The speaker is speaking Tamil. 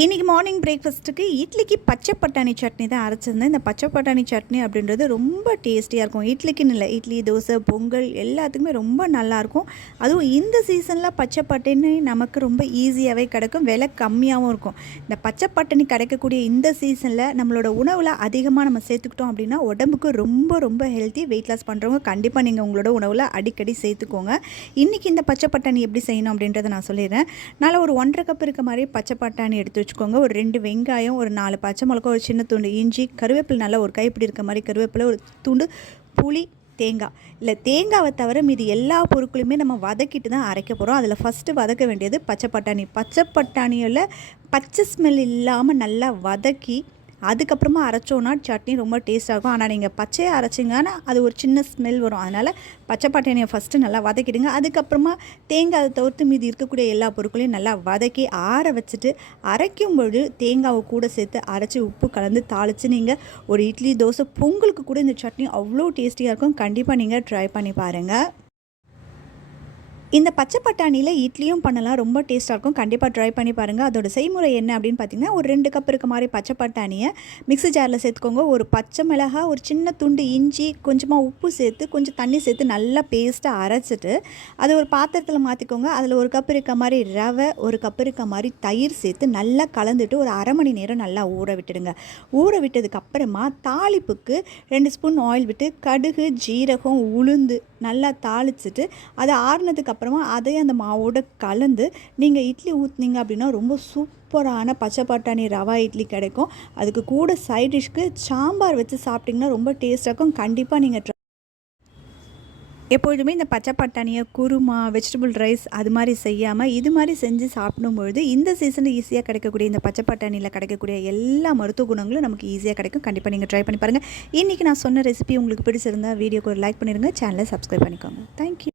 இன்றைக்கி மார்னிங் பிரேக்ஃபாஸ்ட்டுக்கு இட்லிக்கு பச்சை பட்டாணி சட்னி தான் அரைச்சிருந்தேன். இந்த பச்சை பட்டாணி சட்னி அப்படின்றது ரொம்ப டேஸ்டியாக இருக்கும். இட்லிக்குன்னு இல்லை, இட்லி, தோசை, பொங்கல் எல்லாத்துக்குமே ரொம்ப நல்லாயிருக்கும். அதுவும் இந்த சீசனில் பச்சை பட்டாணி நமக்கு ரொம்ப ஈஸியாகவே கிடைக்கும், விலை கம்மியாகவும் இருக்கும். இந்த பச்சை பட்டாணி கிடைக்கக்கூடிய இந்த சீசனில் நம்மளோட உணவில் அதிகமாக நம்ம சேர்த்துக்கிட்டோம் அப்படின்னா உடம்புக்கு ரொம்ப ரொம்ப ஹெல்த்தி. வெயிட் லாஸ் பண்ணுறவங்க கண்டிப்பாக நீங்கள் உங்களோட உணவில் அடிக்கடி சேர்த்துக்கோங்க. இன்றைக்கி இந்த பச்சை பட்டாணி எப்படி செய்யணும் அப்படின்றத நான் சொல்லிடுறேன். நல்லா ஒரு 1.5 கப் இருக்க மாதிரி பச்சை பட்டாணி எடுத்து வச்சுக்கோங்க. ஒரு 2 வெங்காயம், ஒரு 4 பச்சை மிளகா, ஒரு சின்ன துண்டு இஞ்சி, கருவேப்பிலை நல்லா ஒரு கைப்பிடி இருக்க மாதிரி கருவேப்பிலை, ஒரு துண்டு புளி, தேங்காய். இல்லை, தேங்காவை தவிர மீதி எல்லா பொருட்களையுமே நம்ம வதக்கிட்டு தான் அரைக்க போகிறோம். அதில் ஃபஸ்ட்டு வதக்க வேண்டியது பச்சை பட்டாணி. பச்சை பட்டாணியில் பச்சை ஸ்மெல் இல்லாமல் நல்லா வதக்கி அதுக்கப்புறமா அரைச்சோன்னா சட்னி ரொம்ப டேஸ்ட்டாக இருக்கும். ஆனால் நீங்கள் பச்சையாக அரைச்சிங்கன்னா அது ஒரு சின்ன ஸ்மெல் வரும். அதனால் பச்சை பட்டாணியை ஃபஸ்ட்டு நல்லா வதக்கிடுங்க. அதுக்கப்புறமா தேங்காய் தவிர்த்து மீதி இருக்கக்கூடிய எல்லா பொருட்களையும் நல்லா வதக்கி ஆற வச்சுட்டு அரைக்கும்பொழுது தேங்காவை கூட சேர்த்து அரைச்சி உப்பு கலந்து தாளித்து நீங்கள் ஒரு இட்லி, தோசை, பொங்கலுக்கு கூட இந்த சட்னி அவ்வளோ டேஸ்டியாக இருக்கும். கண்டிப்பாக நீங்கள் ட்ரை பண்ணி பாருங்கள். இந்த பச்சை பட்டாணியில் இட்லியும் பண்ணலாம், ரொம்ப டேஸ்ட்டாக இருக்கும். கண்டிப்பாக ட்ரை பண்ணி பாருங்கள். அதோட செய்முறை என்ன அப்படின்னு பார்த்தீங்கன்னா, ஒரு 2 கப் இருக்க மாதிரி பச்சை பட்டாணியை மிக்ஸி ஜாரில் சேர்த்துக்கோங்க. ஒரு பச்சை மிளகாய், ஒரு சின்ன துண்டு இஞ்சி, கொஞ்சமாக உப்பு சேர்த்து கொஞ்சம் தண்ணி சேர்த்து நல்லா பேஸ்ட்டாக அரைச்சிட்டு அதை ஒரு பாத்திரத்தில் மாற்றிக்கோங்க. அதில் 1 கப் இருக்க மாதிரி ரவை, 1 கப் இருக்க மாதிரி தயிர் சேர்த்து நல்லா கலந்துட்டு ஒரு அரை மணி நேரம் நல்லா ஊற விட்டுடுங்க. ஊற விட்டதுக்கப்புறமா தாளிப்புக்கு 2 ஸ்பூன் ஆயில் விட்டு கடுகு, ஜீரகம், உளுந்து நல்லா தாளிச்சிட்டு அதை ஆறுனதுக்கப்புறமா அதையும் அந்த மாவோடு கலந்து நீங்கள் இட்லி ஊற்றுனீங்க அப்படின்னா ரொம்ப சூப்பரான பச்சை பட்டாணி ரவா இட்லி கிடைக்கும். அதுக்கு கூட சைட் டிஷ்க்கு சாம்பார் வச்சு சாப்பிட்டிங்கன்னா ரொம்ப டேஸ்ட்டாக இருக்கும். கண்டிப்பாக நீங்கள் எப்பொழுதுமே இந்த பச்சை பட்டாணியை குருமா, வெஜிடபிள் ரைஸ் அது மாதிரி செய்யாமல் இது மாதிரி செஞ்சு சாப்பிடும்பொழுது இந்த சீசனில் ஈஸியாக கிடைக்கக்கூடிய இந்த பச்சை பட்டாணியில் கிடைக்கக்கூடிய எல்லா மருத்துவ குணங்களும் நமக்கு ஈஸியாக கிடைக்கும். கண்டிப்பாக நீங்கள் ட்ரை பண்ணி பாருங்கள். இன்றைக்கி நான் சொன்ன ரெசிபி உங்களுக்கு பிடிச்சிருந்தா வீடியோக்கு ஒரு லைக் பண்ணிடுங்க, சேனலை சப்ஸ்கிரைப் பண்ணிக்கோங்க. தேங்க்யூ.